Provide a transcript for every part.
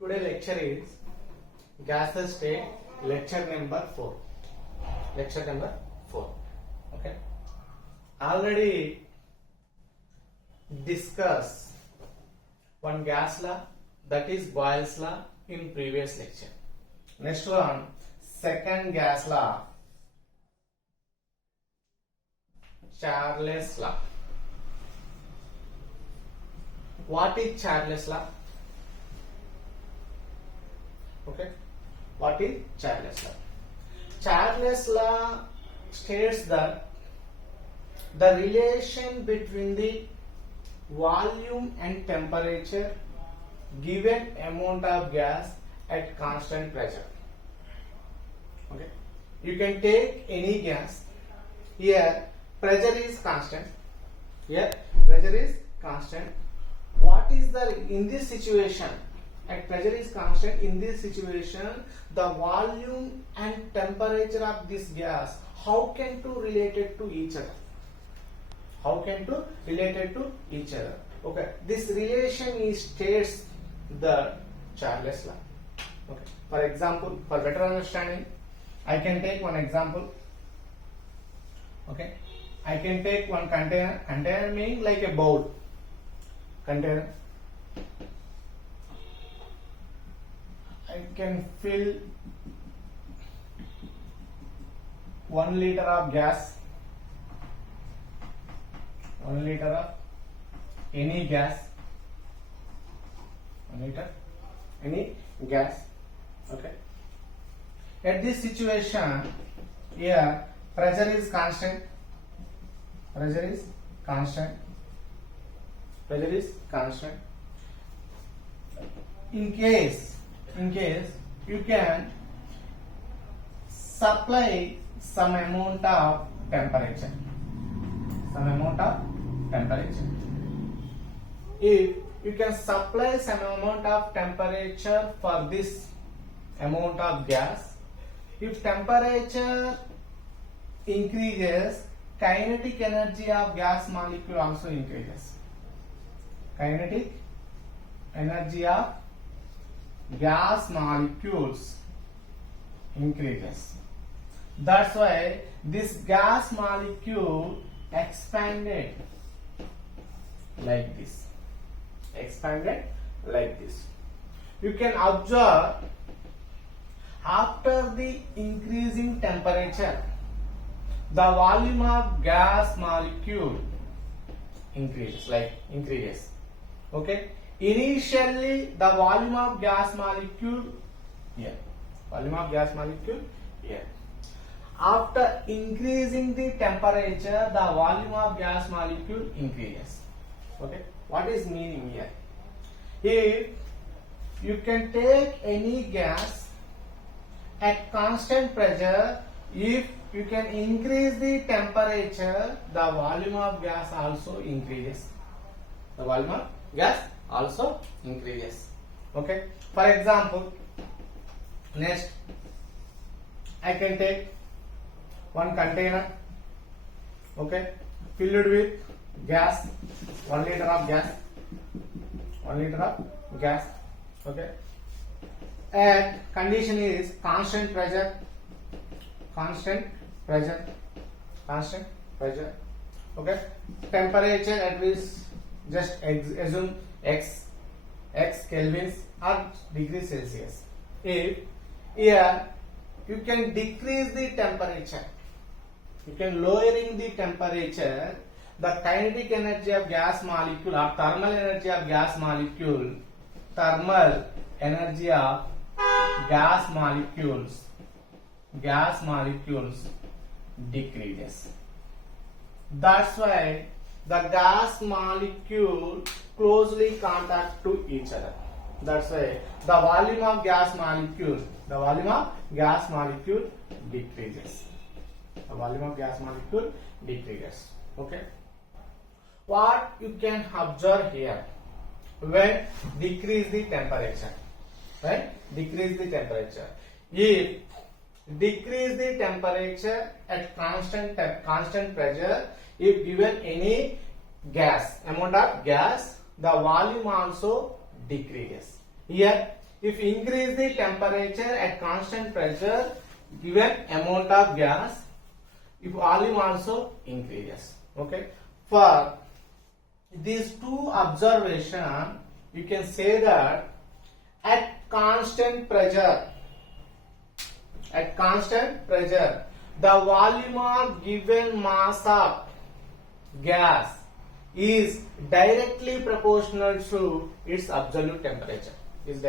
Today lecture is gases state, lecture number 4. Lecture number 4. Okay. Already discussed one gas law, that is Boyle's law, in previous lecture. Next one, second gas law, Charles law. What is Charles law? Okay, what is Charles law? Charles law states that the relation between the volume and temperature given amount of gas at constant pressure. Okay, you can take any gas. Here pressure is constant. Here pressure is constant. What is the in this situation? At pressure is constant. In this situation, the volume and temperature of this gas, how can two related to each other? How can two related to each other? Okay, this relation is states the Charles law. Okay, for example, for better understanding, I can take one example. Okay, I can take one container. Container meaning like a bowl. Container. I can fill 1 liter of gas. 1 liter of any gas. 1 liter any gas. Okay. At this situation, here pressure is constant. Pressure is constant. Pressure is constant. In case you can supply some amount of temperature. Some amount of temperature. If you can supply some amount of temperature for this amount of gas, if temperature increases, kinetic energy of gas molecule also increases. Kinetic energy of gas molecules increases. That's why this gas molecule expanded like this. Expanded like this. You can observe after the increasing temperature, the volume of gas molecule increases. Okay. Initially, the volume of gas molecule here. Volume of gas molecule here. After increasing the temperature, the volume of gas molecule increases. Okay. What is meaning here? If you can take any gas at constant pressure, if you can increase the temperature, the volume of gas also increases. The volume of gas also increases. Okay. For example, next I can take one container. Okay, filled with gas, 1 liter of gas. 1 liter of gas. Okay, and condition is constant pressure. Constant pressure. Constant pressure. Okay, temperature at least just assume x kelvins or degrees Celsius. If here you can decrease the temperature, you can lowering the temperature, the kinetic energy of gas molecule or thermal energy of gas molecule, thermal energy of gas molecules decreases. That's why the gas molecule closely contact to each other. That's why the volume of gas molecule decreases. The volume of gas molecule decreases. Okay. What you can observe here when decrease the temperature. Right? Decrease the temperature. If decrease the temperature at constant pressure, if given any gas, amount of gas, the volume also decreases. Here if increase the temperature at constant pressure, given amount of gas, if volume also increases. Okay. For these two observations, you can say that at constant pressure, the volume of given mass of gas is directly proportional to its absolute temperature. If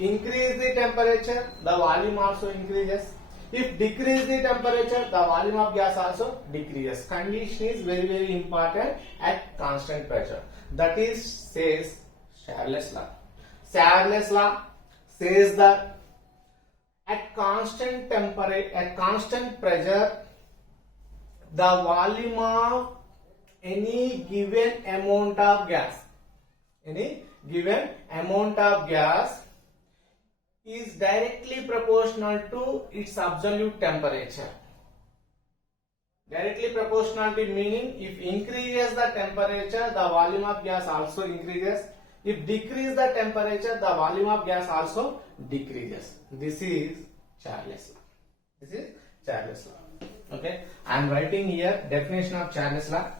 increase the temperature, the volume also increases. If decrease the temperature, the volume of gas also decreases. Condition is very, very important at constant pressure. That is, says Charles law. Charles law says that at constant pressure, the volume of any given amount of gas, is directly proportional to its absolute temperature. Directly proportionality meaning, if increases the temperature, the volume of gas also increases. If decrease the temperature, the volume of gas also decreases. This is Charles law. Okay, I am writing here definition of Charles law.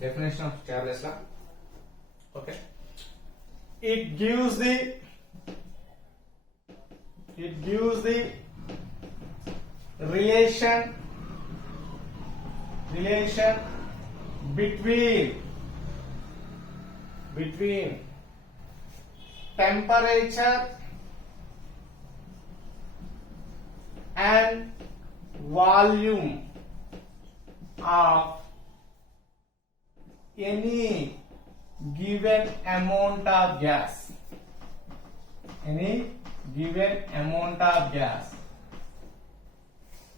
Definition of Charles law. Okay, it gives the relation between temperature and volume of any given amount of gas.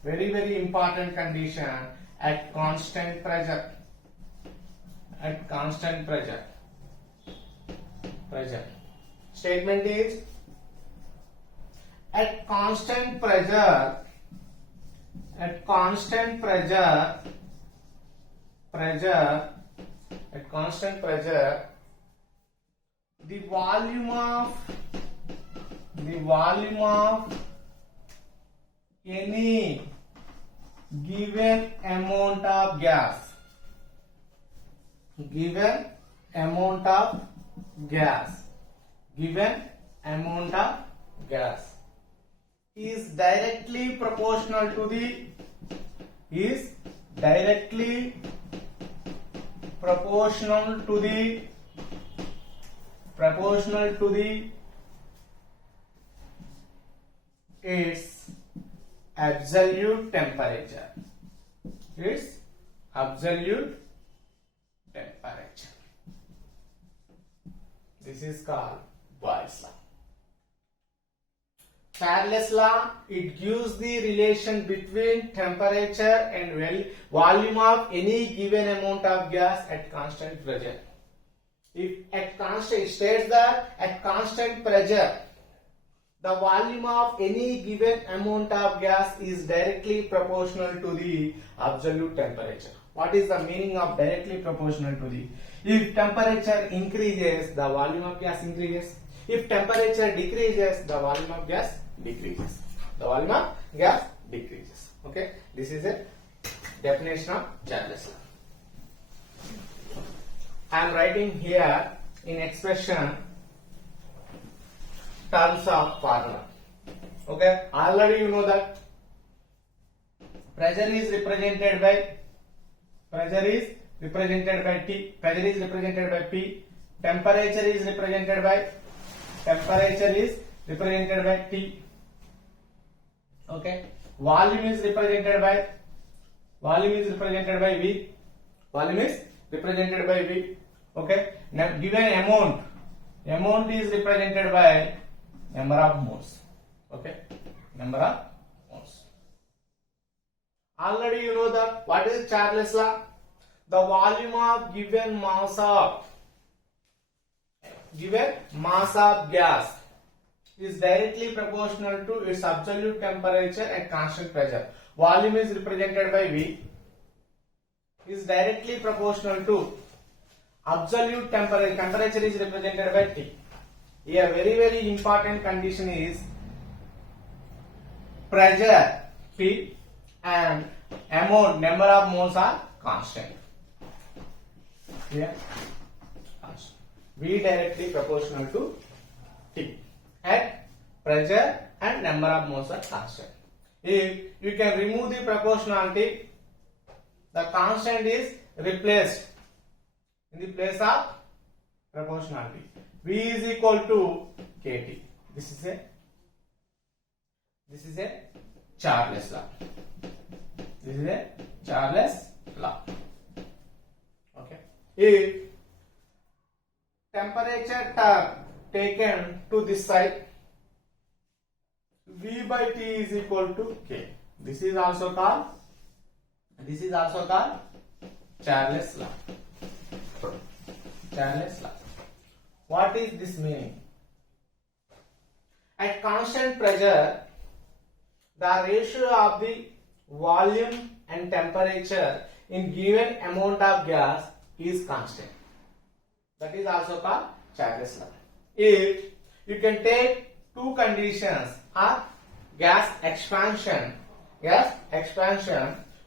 Very, very important condition at constant pressure. Statement is, at constant pressure, the volume of any given amount of gas, is directly proportional to the its absolute temperature. This is called Boyle's law. Charles law, it gives the relation between temperature and volume of any given amount of gas at constant pressure. It states that at constant pressure, the volume of any given amount of gas is directly proportional to the absolute temperature. What is the meaning of directly proportional to the? If temperature increases, the volume of gas increases. If temperature decreases, the volume of gas decreases. Okay, this is a definition of Charles law. I am writing here in expression terms of formula. Okay, already you know that pressure is represented by T, pressure is represented by P, temperature is represented by T. Okay, volume is represented by V. Okay, now given amount is represented by number of moles. Okay, number of moles. Already you know that what is Charles law? The volume of given mass of gas is directly proportional to its absolute temperature at constant pressure. Volume is represented by V. is directly proportional to absolute temperature. Temperature is represented by T. Here very important condition is pressure P and amount, number of moles are constant. Here constant. V directly proportional to T at pressure and number of moles are constant. If you can remove the proportionality, the constant is replaced in the place of proportionality. V is equal to kT. This is a Charles law. This is a Charles law. Okay. If temperature term taken to this side, V by T is equal to K. This is also called Charles law. Charles law. What is this meaning? At constant pressure, the ratio of the volume and temperature in given amount of gas is constant. That is also called Charles law. If you can take two conditions are gas expansion,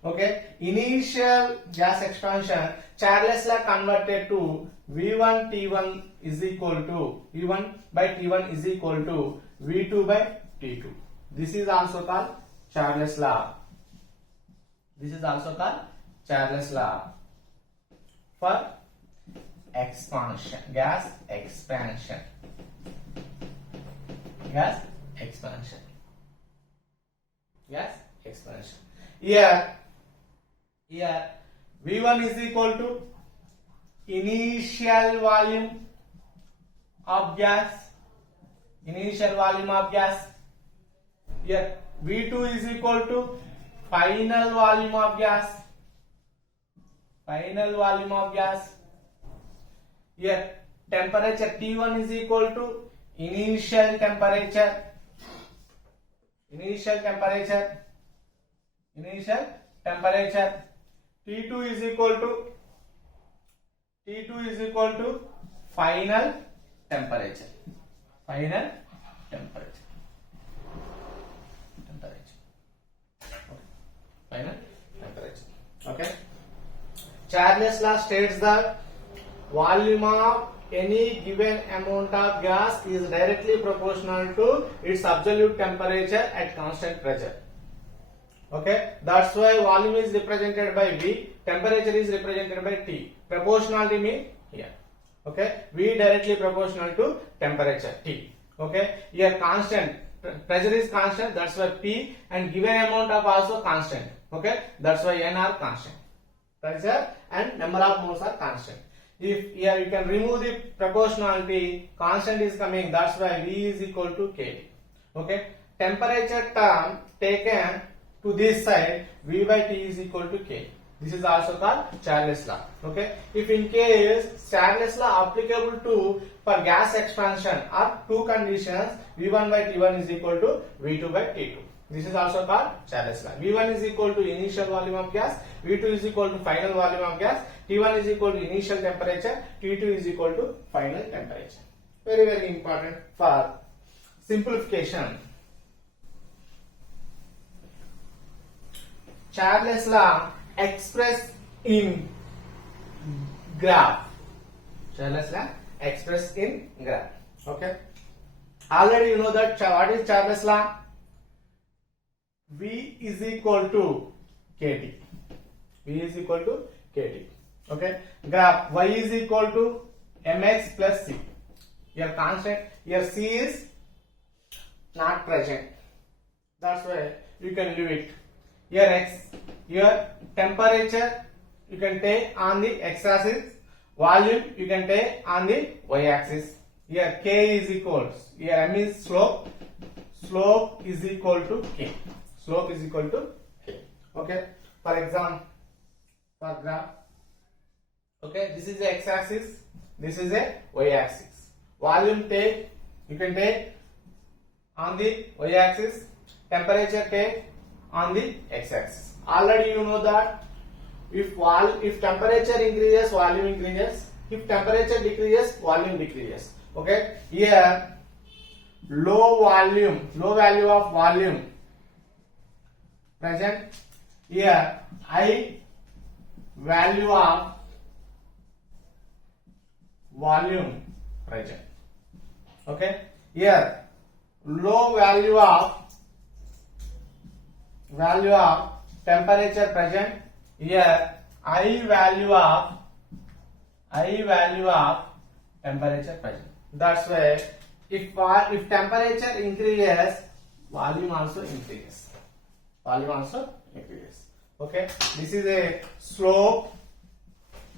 okay, initial gas expansion, Charles law converted to V1 T1 is equal to V1 by T1 is equal to V2 by T2. This is also called Charles law. This is also called Charles law for expansion, gas expansion. Gas expansion. Here V1 is equal to initial volume of gas. Here V2 is equal to final volume of gas. Here temperature T1 is equal to initial temperature. T2 is equal to final temperature. Okay. Charles law states that volume of any given amount of gas is directly proportional to its absolute temperature at constant pressure. Okay, that's why volume is represented by V, temperature is represented by T. Proportionality means here. Okay, V directly proportional to temperature T. Okay, here constant, pressure is constant, that's why P, and given amount of also constant. Okay, that's why N are constant. Pressure and number of moles are constant. If here you can remove the proportionality, constant is coming, that's why V is equal to K. Okay, temperature term taken to this side, V by T is equal to K. This is also called Charles law. Okay, if in case Charles law applicable to for gas expansion are two conditions, V1 by T1 is equal to V2 by T2. This is also called Charles law. V1 is equal to initial volume of gas, V2 is equal to final volume of gas, T1 is equal to initial temperature, T2 is equal to final temperature. Very important for simplification. Charles law expressed in graph. Okay. Already you know that what is Charles law? V is equal to kT. Okay. Graph y is equal to mx plus c. Here constant. Here c is not present. That's why you can leave it. Here x. Here temperature you can take on the x-axis. Volume you can take on the y-axis. Here k is equals. Here m is slope. Slope is equal to k. Okay. For example, for graph. Okay. This is the x-axis. This is a y-axis. Volume you can take on the y-axis. Temperature take on the x-axis. Already you know that If temperature increases, volume increases. If temperature decreases, volume decreases. Okay. Here, low value of volume present. Here, high value of volume present. Okay. Here, low value of temperature present. Here, high value of temperature present. That's why if temperature increases, volume also increases. Okay. This is a slope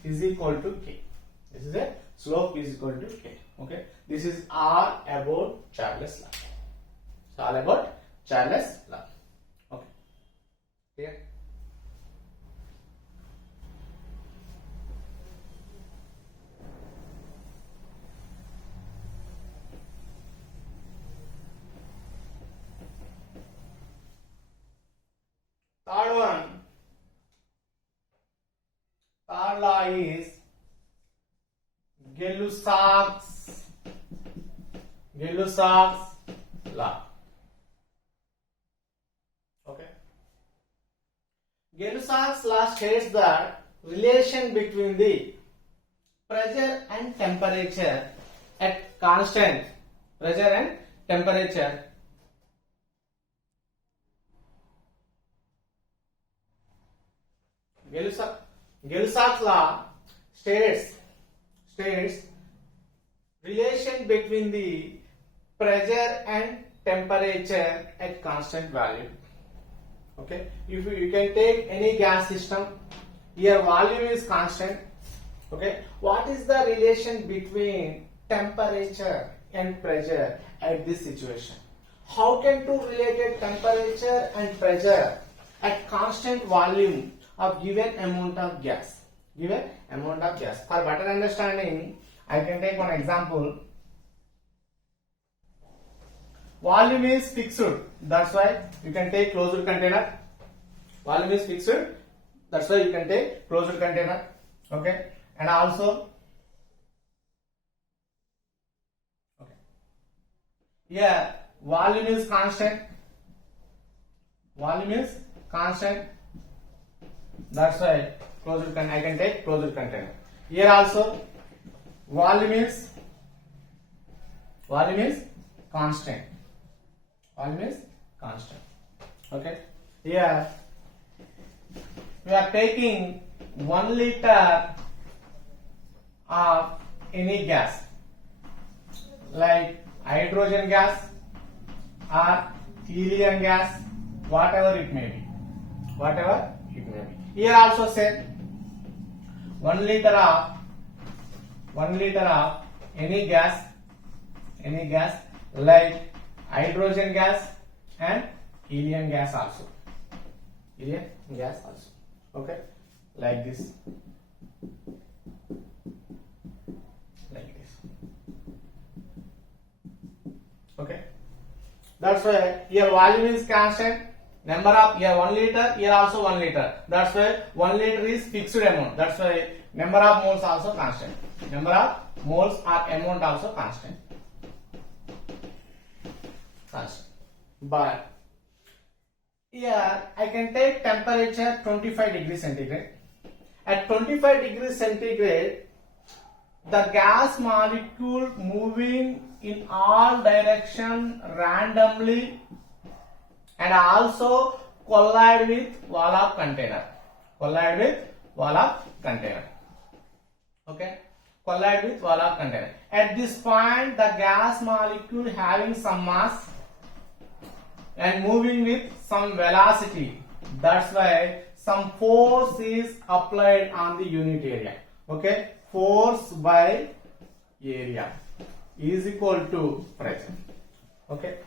is equal to K. This is a slope is equal to K. Okay. This is all about Charles' law. It's all about Charles' law. Okay. Clear? Third law is Gay-Lussac's law. Okay. Gay-Lussac's law states that relation between the pressure and temperature at constant pressure and temperature Gay-Lussac's law states relation between the pressure and temperature at constant value. Okay, if you can take any gas system, here volume is constant. Okay, what is the relation between temperature and pressure at this situation? How can two related temperature and pressure at constant volume of given amount of gas? For better understanding, I can take one example. Volume is fixed. That's why you can take closed container. Volume is fixed. That's why you can take closed container. Okay. And also, okay. Here, volume is constant. That's why I can take closed container. Here also, volume is constant. Okay. Here we are taking 1 liter of any gas like hydrogen gas or helium gas, whatever it may be. Here also said 1 liter of any gas like hydrogen gas and helium gas also. Okay, like this. Okay, that's why here volume is constant. Number of here 1 liter, here also 1 liter. That's why 1 liter is fixed amount. That's why number of moles also constant. Number of moles or amount also constant. But here I can take temperature 25 degrees centigrade. At 25 degrees centigrade, the gas molecule moving in all direction randomly and also collide with wall of container. Okay, collide with wall of container. At this point, the gas molecule having some mass and moving with some velocity. That's why some force is applied on the unit area. Okay, force by area is equal to pressure. Okay,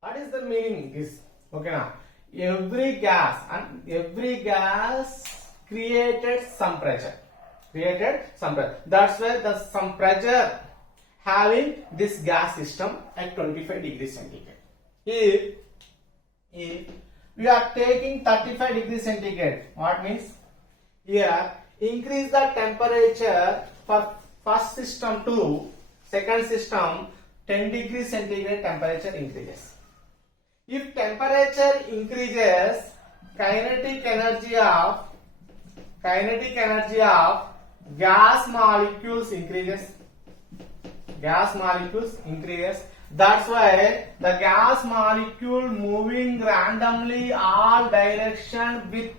what is the meaning this? Okay, now every gas created some pressure. That's why the some pressure having this gas system at 25 degrees centigrade. If we are taking 35 degrees centigrade, what means Here, increase the temperature for first system to second system, 10 degrees centigrade temperature increases. If temperature increases, kinetic energy of gas molecules increases. Gas molecules increases. That's why the gas molecule moving randomly all direction with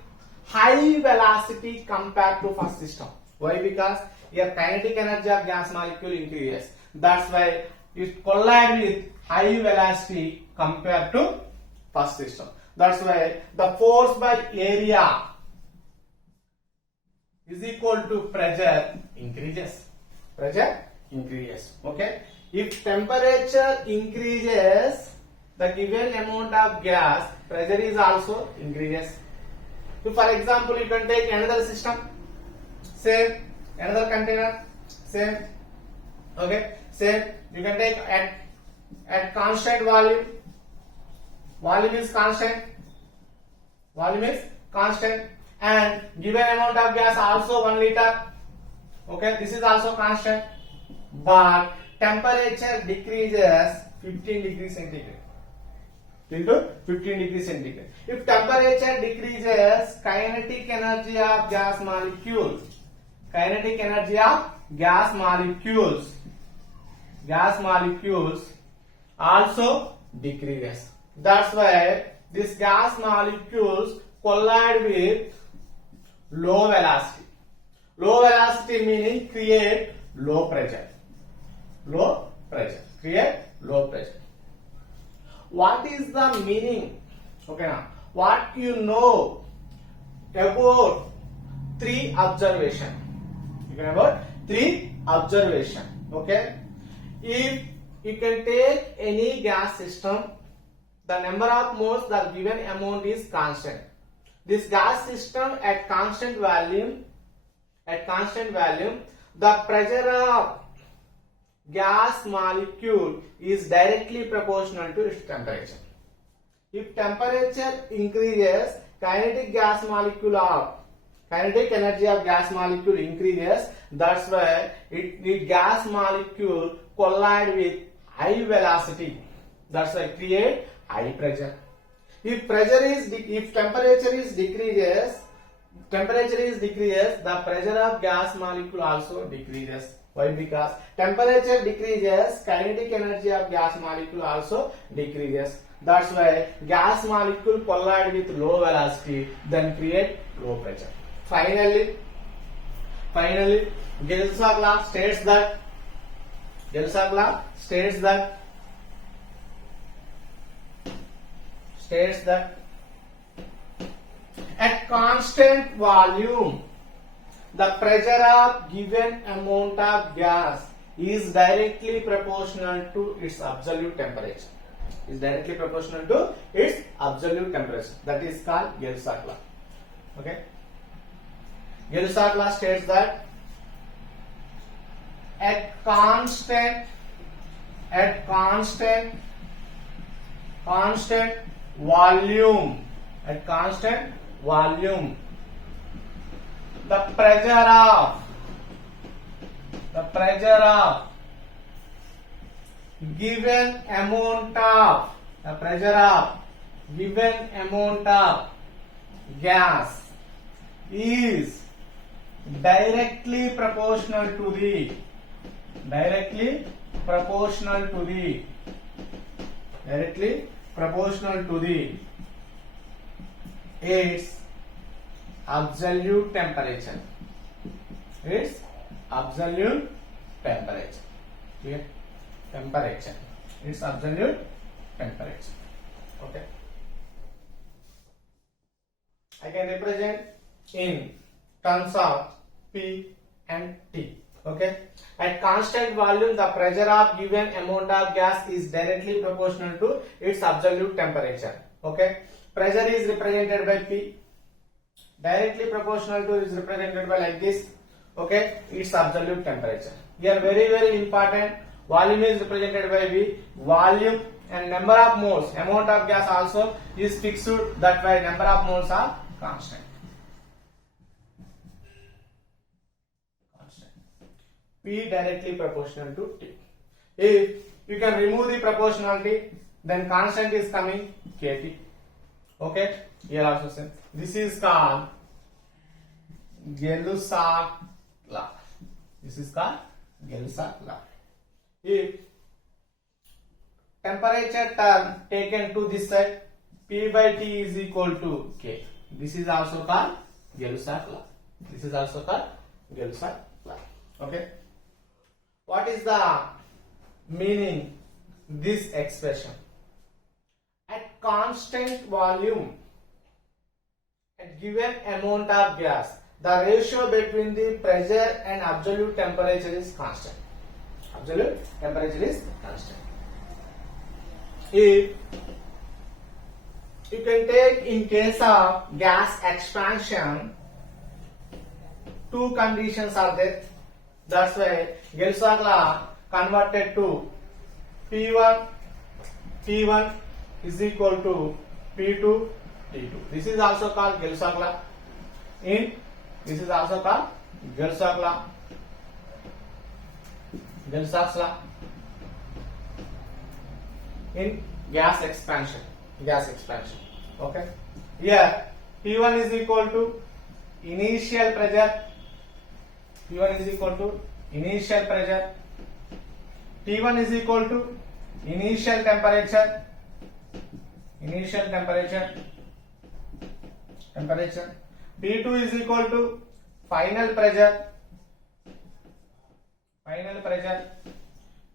high velocity compared to first system. Why? Because here kinetic energy of gas molecule increases. That's why it collides with high velocity compared to first system. That's why the force by area is equal to pressure increases. Pressure increases. Okay. If temperature increases, the given amount of gas, pressure is also increases. So for example, you can take another system, same, another container, same. Okay, same. You can take at constant volume. Volume is constant. Volume is constant, and given amount of gas also 1 liter. Okay, this is also constant, but temperature decreases 15 degrees centigrade. Into 15 degrees centigrade. If temperature decreases, kinetic energy of gas molecules also decreases. That's why these gas molecules collide with low velocity. Low velocity meaning create low pressure. Create low pressure. What is the meaning? Okay, now what you know about 3 observation? You know about 3 observation. Okay, if you can take any gas system, the number of moles, the given amount is constant. This gas system at constant volume, the pressure of gas molecule is directly proportional to its temperature. If temperature increases, kinetic energy of gas molecule increases. That's why the gas molecule collide with high velocity. That's why create high pressure. If temperature is decreases, the pressure of gas molecule also decreases. Why? Because temperature decreases, kinetic energy of gas molecule also decreases. That's why gas molecule collide with low velocity, then create low pressure. Finally, Gil's law states that at constant volume, the pressure of given amount of gas is directly proportional to its absolute temperature. That is called Gil's-Sachs law. Okay. Gil's-Sachs law states that at constant volume, the pressure of given amount of gas is directly proportional to the its absolute temperature. Clear? Temperature. Its absolute temperature. Okay. I can represent in terms of P and T. Okay. At constant volume, the pressure of given amount of gas is directly proportional to its absolute temperature. Okay. Pressure is represented by P. Directly proportional to is represented by like this. Okay. Its absolute temperature. Here very important. Volume is represented by V. Volume and number of moles, amount of gas also is fixed. That why number of moles are constant. P directly proportional to T. If you can remove the proportionality, then constant is coming Kt. Okay, here also same. This is called Gay-Lussac law. This is called Gay-Lussac law. If temperature term taken to this side, P by T is equal to K. This is also called Gay-Lussac law. This is also called Gay-Lussac law. Okay. What is the meaning this expression? At constant volume, at given amount of gas, the ratio between the pressure and absolute temperature is constant. Absolute temperature is constant. If you can take in case of gas expansion, two conditions are there. That's why Gay-Lussac law converted to P1 is equal to P2 T2. This is also called Gay-Lussac law. This is also called Gay-Lussac law. Gay-Lussac's law in gas expansion. Okay. Here P1 is equal to initial pressure. P1 is equal to initial pressure. T1 is equal to initial temperature. P2 is equal to final pressure.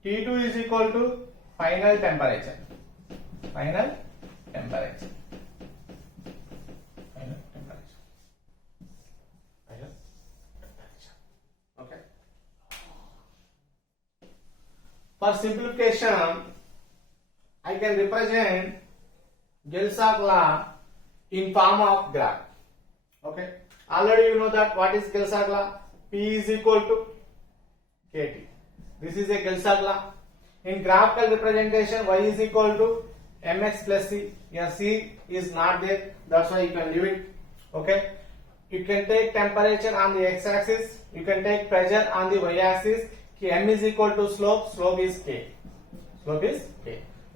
T2 is equal to final temperature. Okay. For simplification, I can represent Gay-Lussac law in form of graph. Okay. Already you know that what is Gay-Lussac law? P is equal to Kt. This is a Gay-Lussac law. In graphical representation, y is equal to mx plus c. Here c is not there, that's why you can leave it. Okay. You can take temperature on the x-axis. You can take pressure on the y-axis. M is equal to slope. Slope is k.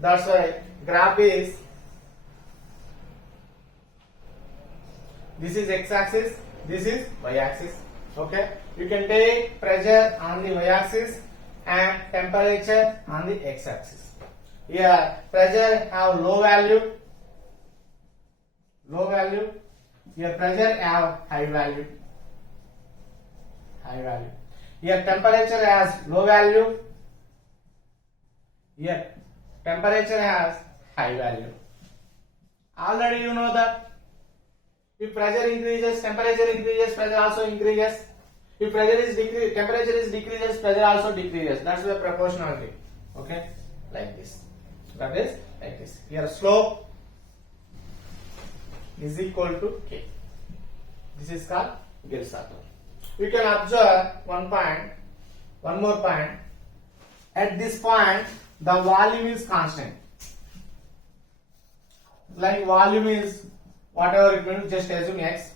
That's why graph is, this is x-axis, this is y-axis. Okay. You can take pressure on the y-axis and temperature on the x-axis. Here pressure have low value. Here pressure have high value. Here temperature has low value. Here temperature has high value. Already you know that if pressure increases, temperature increases, pressure also increases. If pressure is decreased, temperature is decreases, pressure also decreases. That's the proportionality. Okay, like this. That is like this. Here slope is equal to k. This is called Gay-Lussac law. We can observe one more point. At this point, the volume is constant. Like volume is whatever it means, just assume x.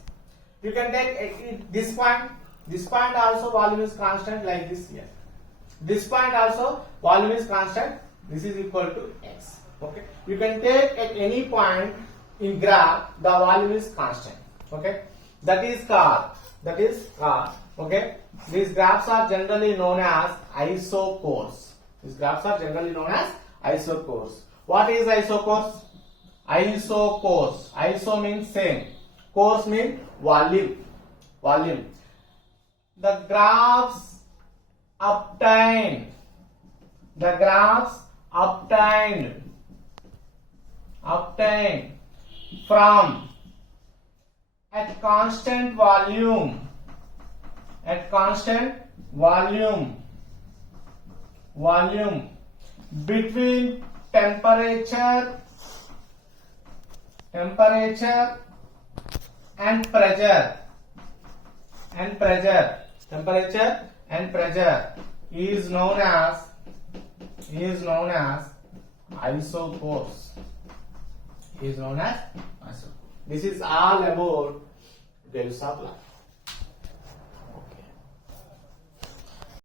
You can take this point. This point also volume is constant, like this here. This point also volume is constant. This is equal to x. Okay. You can take at any point in graph, the volume is constant. Okay. That is called. Okay. These graphs are generally known as isochores. What is isochores? Iso means same. Course means volume. The graphs obtained from at constant volume between temperature and pressure is known as isochores. This is all about Gay-Lussac law.